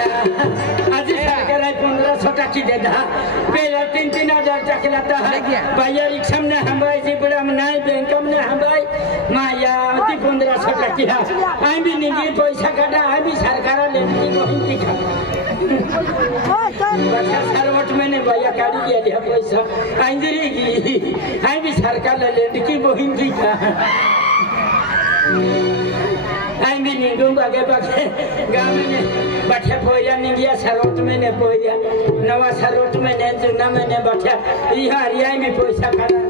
आज सरकार 1500 टाकी दे दा पहले 3-3000 टाकी लाता है भैया रिक्शा में हम भाई जी बड़ा में नहीं बैंक में हम भाई माया 1500 टाकी है आई भी नहीं पैसा काटा आई भी सरकार लेती नहीं दिखा बच्चा सरवट मैंने भैया काटी दिया दिया पैसा आई भी सरकार लेती बहिन दिखा आई भी नहीं दूंगा के बाकी गाँव में बैठे पोया नहीं गया सरोट में ने पोया नवा सरोट में ने चुना में ने बैठा यहाँ रियाई में पैसा खाना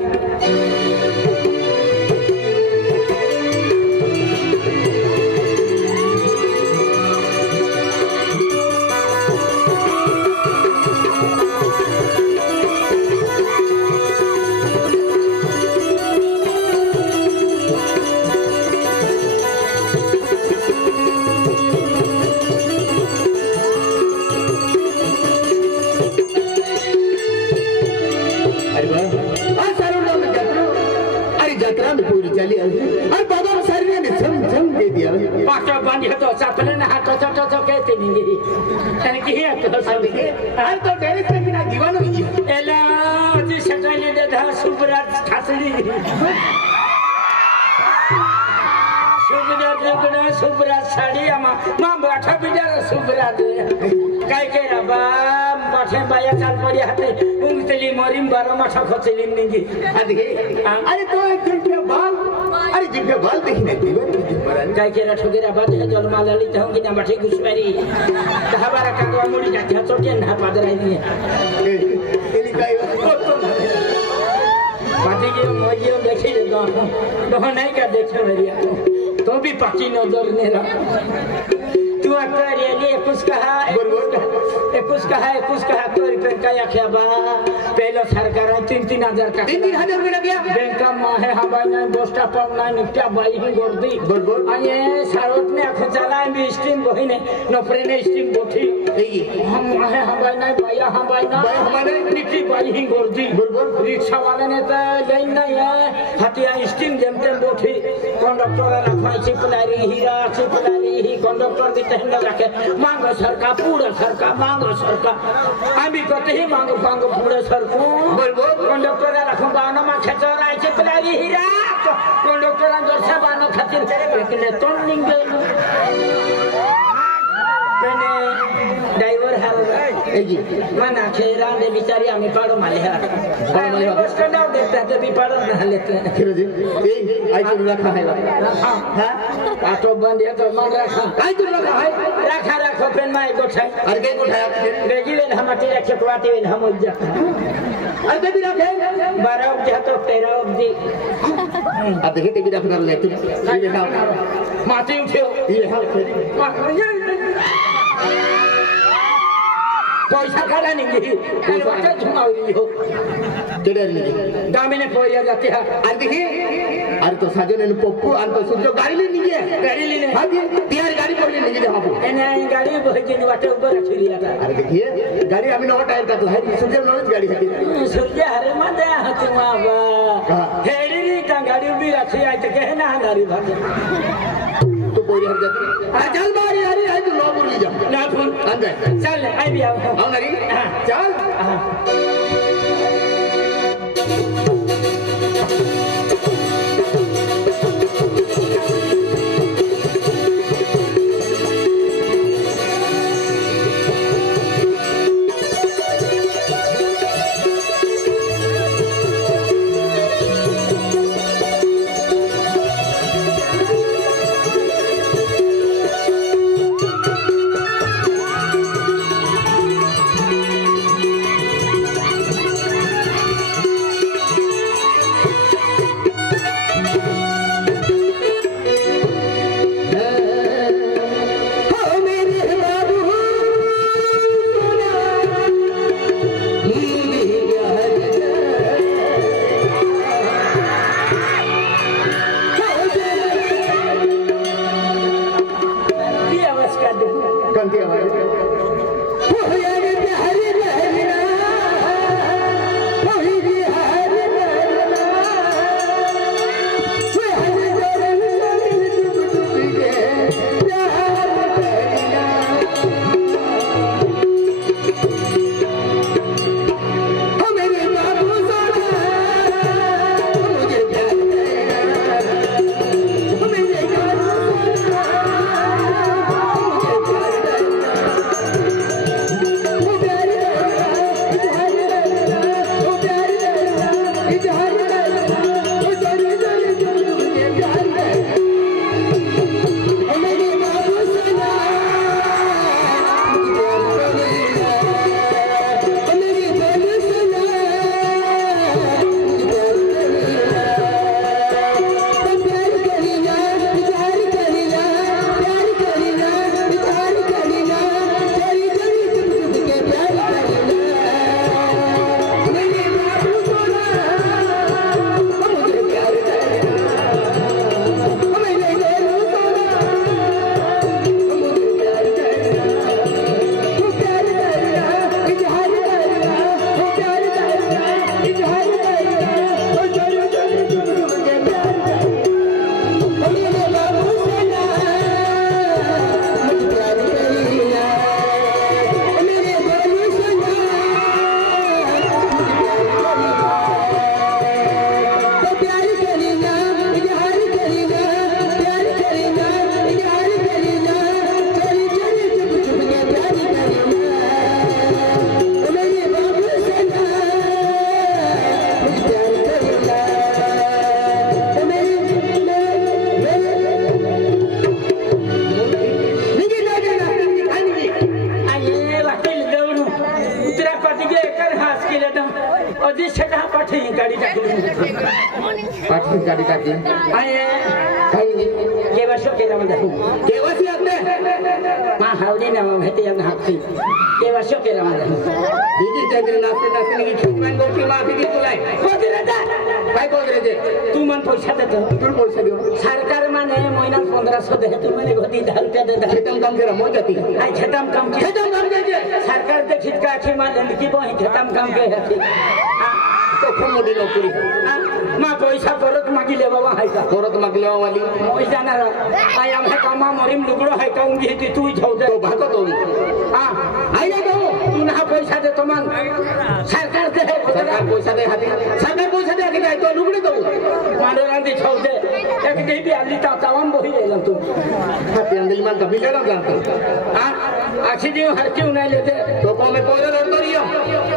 चपले ना हाथ तो कहते नहीं कि है तो सब अरे तो डेरे से बिना जीवन हुई एला जी सटाने दे धा सुबरात खासली सुबरात साड़ी आमा मां बैठा बिचारा सुबरात काय के रबा बैठे बाया चाल पड़ी हाथे उंगतली मरिम 12 माथा खचली नहीं अरे तो एक घंटे बाल अरे जिनके बाल देखने दीवार काय के ठोकेरा बात है जल मालाली होंगी ना बैठे घुसवारी कहाबारा कागवा मुड़ी जाके चोटे ना पादराई नहीं एली काय बातें ये मोजियो देखी दो नहीं का देखे मेरी तो भी पक्की नजर नहीं रहा तू अक्कर ये कुछ कहा तो रिपेयर का या क्या बा पहले सरकार 3-3000 का 3-3000 में लग गया बैंक का माँ है हमारे ना बोस्टा पावना निकटा बाई ही गोर्दी आये सारोट ने आँखों चला भी स्टीम बोही ने नौकरी ने स्टीम बोठी हम माँ है हमारे ना बाया हमारे निकटी बाई ही गोर्दी रिक्शा वाले ने तो लाइन नहीं है हटिया स्टीम जमते बोठी कंडक्टर रखा चिपलारी हीरा चिपलारी ही कंडक्टर भी तहने रखे मांगो सरकार पूरा सरकार मांगो सरकार आम्ही कहते ही मांगो पूरे सरको कंडक्टर रखो बानो मा खेचरा चिपलारी हीरा कंडक्टर अंदर से बानो खातिर एकले तोन निंगे मैंने ड्राइवर हाल एजी मना खेरा ने बिचारी हमें पाड़ो माले है बस करना देखता तो भी पाड़ो ना लेते हैं फिर जी ए आई तो रखा है हां ऑटो बंद है तो मन रखा आई तो रखा है रखा पेन में गोठाई और के गोठाई बेगी ले हम तेरा खेतवाते में हम जा और के भी रखे 12 अब्दी तो 13 अब्दी अब देखिए टीवी रखना ले तुम ये देखा माटी उठो ये हां पैसा खाना नहीं पैसा घुमाओ हो चले नहीं दामे ने पोया जाते हैं और देखिए अरे तो साजन ने पप्पू और तो सूर्य गाड़ी ले नहीं है हां जी बिहार गाड़ी पकड़ ले नहीं हां एने गाड़ी बहुत दिन वाटे ऊपर रख लिया था अरे देखिए गाड़ी अभी नौ टायर का तो है सूर्य नौज गाड़ी है सूर्य हरे माते हाथ मावा हेड़ी नी का गाड़ी भी रखी आई तो कहना गाड़ी भागे तो कोई हर जाती चल मारी यार आई तो लो बोल जा ना फोन अंदर चल आई भी आओ नरी चल गाड़ी चाकी पाठफीस गाड़ी चाकी आये काही केवाशो केला म्हणजे केवासी आपले मा हावडी ना माहिती आहे हाती केवाशो केला म्हणजे दीदी त्यातरी नाचते की छुपमान गोष्टी माफी दी तुला काय बोल रे तू मन पैसा देतो तू पैसा देऊ सरकार माने महिना 1500 दे तू मने घोटी 10 रुपया दे खेतम काम करा मो जाती आई खेतम काम के सरकार दे खिटका की मा लंडकी बोही खेतम काम के हती तो खूप मोठी नोकरी मा पैसा परत मागिले बाबा हाय का परत मागल्या वाली मोय जाणार आय आम हे कामा मरिम लुगडो हाय का उंगी ती तू जाऊ दे तो भागो तो हां आय गो तू ना पैसा दे तो मान सरकार दे सरकार पैसा दे हाती सरकार पैसा दे की तो लुगडे तो मारे रांदी छौ दे एक दे भी आली ता तावम बोही ले तू हाती अंदली मान कभी लेना जानतो हां आखी दियो हर क्यों ना लेते तो को में कोई रोड तो रियो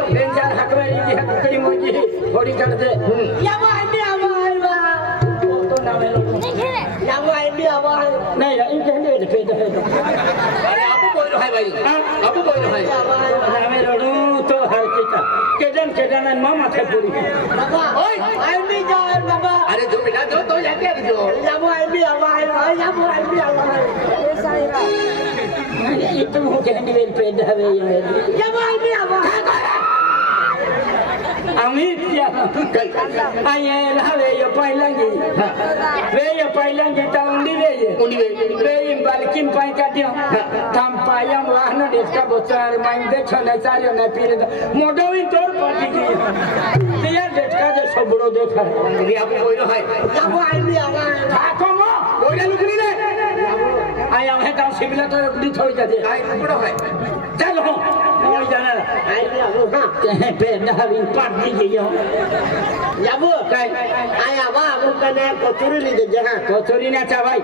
तीन चार हकवारी की हकड़ी मोजी थोड़ी कर दे या वो आईबी आवा तो ना में या वो आईबी आवा नहीं इन कहने दे पे दे अरे आपको बोल रहा है भाई आपको बोल रहा है ना में रोडू तो हर किता केजन मामा थे पूरी बाबा ओए आईबी जाओ बाबा अरे जो बेटा जो तो जाके जो या वो आईबी आवा या वो आईबी आवा ये तो हो कहने दे पे दे या वो आईबी आवा अमित या आये लावे यो पाइलांगी वे यो पाइलांगी ता उंडी वे वे बालकिन पाइ काटियो ताम पायम वाहन देशका बोचार माइंदे छने चारियो न पीरे मोडोई तोर पाटी की तिया देशका जे सबड़ो देखा ये आपको कोई है जाबो आईबी आवा ठाकोमो कोइला लुकरी रे आया है ता सिबिला तो उडी थोई जाते आई बड़ो है चल हो मोई जाना आईबी आवा कहे पे डहाविन पाटी गयो जाबो काय आया बा मुकने कोचुरी ली दे हां कोचुरी ना चा भाई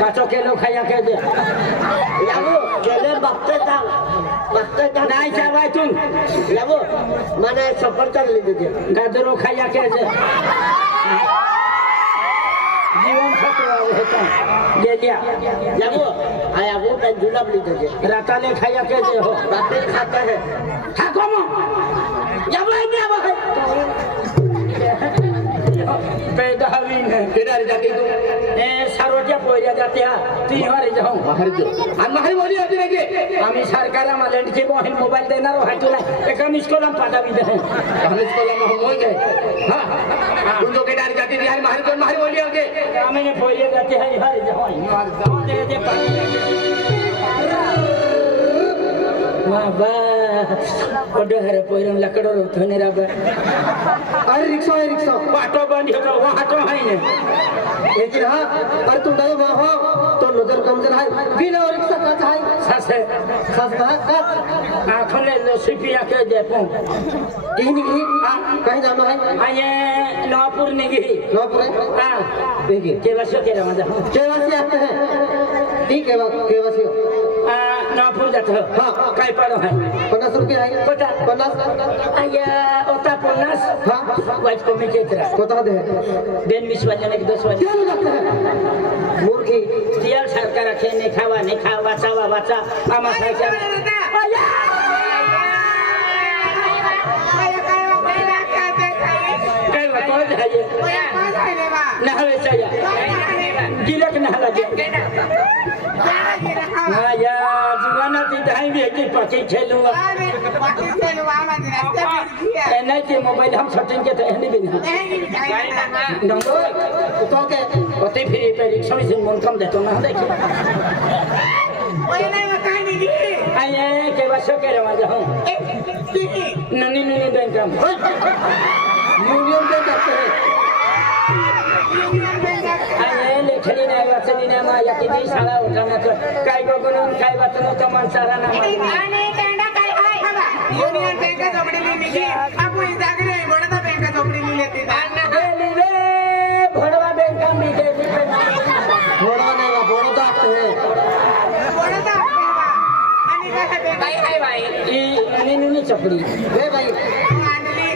काचो केलो खाया के दे जाबो केले बक्ते ता नाही चा भाई तू जाबो माने सफरचंद ली दे गाजरो खाया के दे जीवन सत्व होता ले लिया जाबो आया वो का जुलाब ली दे राताले खाया के दे हो राते खाता है ठाको मो जाबो ने आबो बेदावीन केदार जाके तू ए सारोजा पोया जाते आ ती हरे जाऊ बाहर जो आणि बाहर बोली होती रे आम्ही सरकारा मालंडची मोबाईल मोबाईल देणार हातूला एका मिस्कोला पाठावी दे हम इसको लम होय गए हां तू जो केदार जाके यार बाहर कोण बाहर बोली होती आम्ही ने पोया जाते हरे हरे जाऊ दे दे पाणी बाबा ओडो हरे पोयरम लकडो थने राबा अरे रिक्शा है रिक्शा पाटो बंद हो वहां तो है ने लेकिन हां पर तू नहीं हो तो नजर कमजोर है बिना रिक्शा का है ससे सस्ता का आखने लो सिपिया के दे पो कहीं नहीं कहीं जाना है आये नौपुर निगी नौपुर हां देखिए केवासी के रवाना केवासी आते हैं ठीक है केवासी नौपुर जाते हो हां काय पड़ो है 50 रुपया है कोटा 50 आया ओता 50 हां वाइट को में केतरा कोता दे बेन मिस वाले ने 10 वाले क्या लगता है मूर्खी दिया सरकार रखे ने खावा चावा बाचा आमा खाय क्या आया काय बताओ जाइए ना हवे चाहिए गिरक ना लगे हां यार जुगाना ती ढाई भी है पाके खेलूंगा नहीं के मोबाइल हम सेटिंग के तहने भी नहीं नंबर तो के ओते फिर पे रिक्शा से मन कम देतो ना देखिए ओए नहीं बताई नहीं आये के वासो के रवा जाऊं ननी बैंक काम यूनियन बैंक करते हैं आये लेखनी नाही वाचनी नाही मा याची दी शाळा होता ना काय गगनून काय वाचनो तो माणसारा ना आणि तेंडा काय आहे हवा युनियन बँक झोपडी लिहिली आपण जागले बडोदा बँक झोपडी लिहिली ती रे भडवा बँक मी दे बड़ोदा नहीं बड़ोदा आते हैं बडोदा आणि काय आहे भाई ई ननी चपडी हे भाई आणली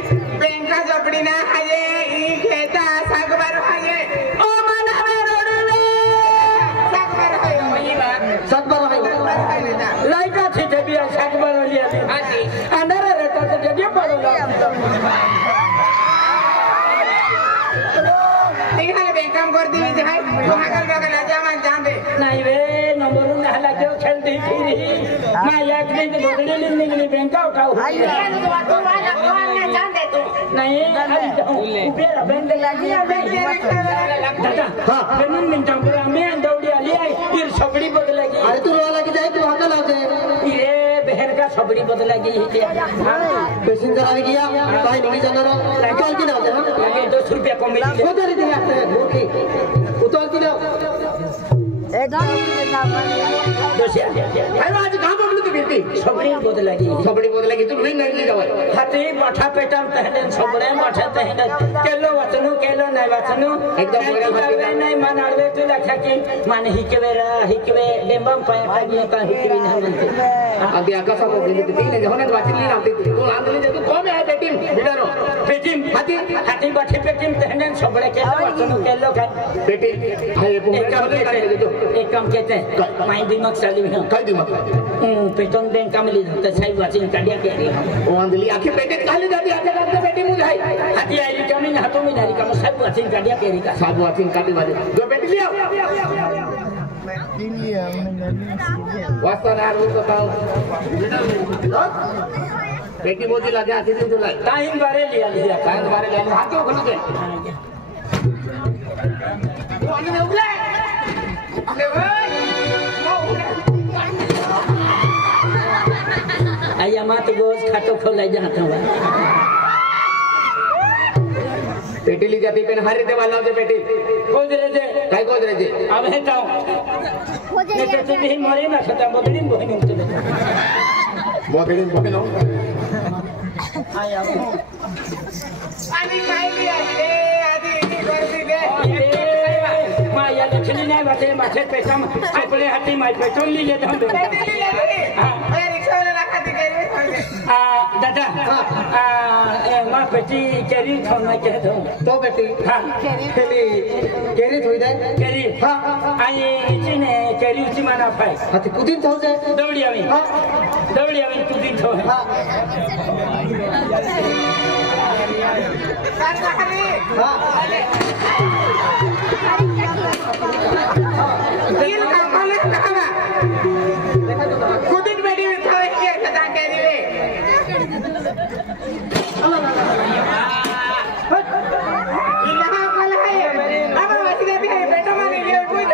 बँक झोपडी ना आहे ई खेता सागबार आहे ओ मना रोडवे सागबार आहे मी बात सब बड़ा भाई लाइटा थी ते बिया सागबार लिया थी अंदर रहता तो जदी पड़ो बेकम कर दी जाए महाकल बगल आजा मैं जान दे नहीं वे नंबर ना हला क्यों खेलती फिरी मैं एक दिन बदले निकली बैंक उठाओ तो वाला ना जान दे तू नहीं बेरा बैंक लगी है दादा हां बेनन मिनटां पूरा मैं दौड़ी आली आई फिर सबड़ी बदलेगी अरे तू रोला की जाए तू हाकल आ जाए ये बहन का सबड़ी बदलेगी पैसेंजर आ गया भाई नहीं जाना रो उतार की ना हां ये 200 रुपया कम मिली वो दे दिया मूर्खी उतार की ना दोसिया भाई आज कहां बोल तू बेटी सबड़ी बदलेगी तू नहीं नहीं जावे हाथी पाठा पेटम तहने सबड़े पाठा तहने केलो नहीं वचनु एकदम बड़े नहीं मानाडवे तू लखा की मान हिकवे डेंबम पाया का हिकवे नहीं मनते अभी आकाश में बोली तो तीन जहने वाचली ना तू आंदोलन जे तू कौन है बेटी बिडारो पेटिम हाथी पाठे पेटिम तहने सबड़े केलो वचनु केलो का बेटी है एक काम कहते हैं माई दिमाग चालू है कई दिमाग पेटन बैंक का मिली तो सही वाचिन काडिया के ओ आंदली आके बेटे काली दादी आके लगता बेटी मुझाई हाथी आई कमिन हाथों में नारी का सब वाचिन काडिया के का सब वाचिन काटी वाले दो बेटी लियो वास्ता यार वो बताओ बेटी मोदी लगे आती थी तो लाई टाइम बारे लिया टाइम बारे ले हाथों खोल के वो आने उगले अरे भाई आया मत गोस खातो खोला जाता हुआ पेटी ली जाती पेन हारे दे वाला पेटी खोज रहे थे काय खोज रहे थे अब है तो ने तो भी मरे ना खता बदलिन बहन उठले बहनो आया आदि काय लिया रे आदि कर दी दे माया लक्ष्मी नहीं माथे पेटम अपने हाथी माई पेट्रोल ली ले हम हां रिक्शा वाला खाती करे दादा मां पेटी केरी थोना के तो बेटी हां केरी थोई दे केरी हां आई इचने केरी उची माना फाई हाथी कुदिन थो जे दौड़िया में कुदिन थो हां हां दिल का मालिक कहां खुद ही बेटी में था ये कदा कह रही है यहां कल है अब वाची देती है बेटा माने ये कोई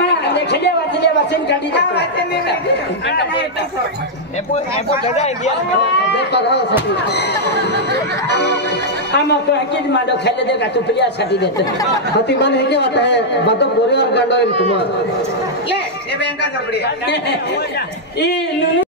मां देखले वचन काटी दे वचन नहीं एपो जगह दिया हम को हकीद मादो खेले देगा तू प्लिया छाटी देते हाथी मन है क्या बात है बातो बोरे और गांडो इन तुम्हारा ले ये बैंक का झपड़ी ई